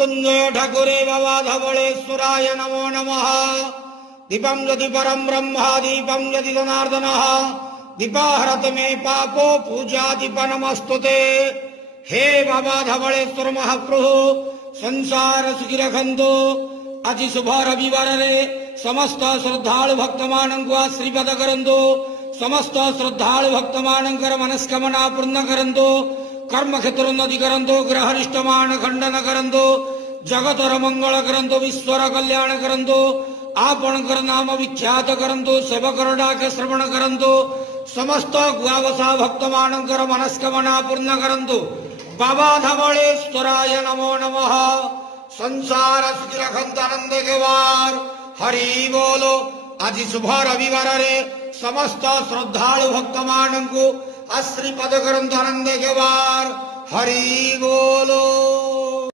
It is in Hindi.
मृत्युंजय ठाकुरे बाबा धवळेश्वराय नमो नमः। दीपं यदि परं ब्रह्म दीपं यदि जनार्दनः दीपाहरत मे पापो पूजा दीप नमस्तुते। हे बाबा धवळेश्वर महाप्रभु संसार सुखी रखंतो। आज शुभ रविवार रे समस्त श्रद्धालु भक्त मानंकु आशीर्वाद करंतो। समस्त श्रद्धालु भक्त मानंकर मनस्कामना पूर्ण करंतो। कर्म क्षेत्र उन्नति करंतो। ग्रहनिष्ठ मान खंडन करंतो। जगतर मंगल करंतो। विश्वर कल्याण करंतो। आपणकर नाम विख्यात करंतो। सेवकर डाक श्रवण करंतो। समस्त गुआवसा भक्त मानंकर मनस्कामना पूर्ण करंतो। बाबा धवळेश्वराय नमो नमः। संसार सुखी रखंत आनंद के वार हरि बोलो। आज शुभ रविवार रे समस्त श्रद्धालु भक्त मानंकु आशीर्वाद करंत आनंद के वार हरि बोलो।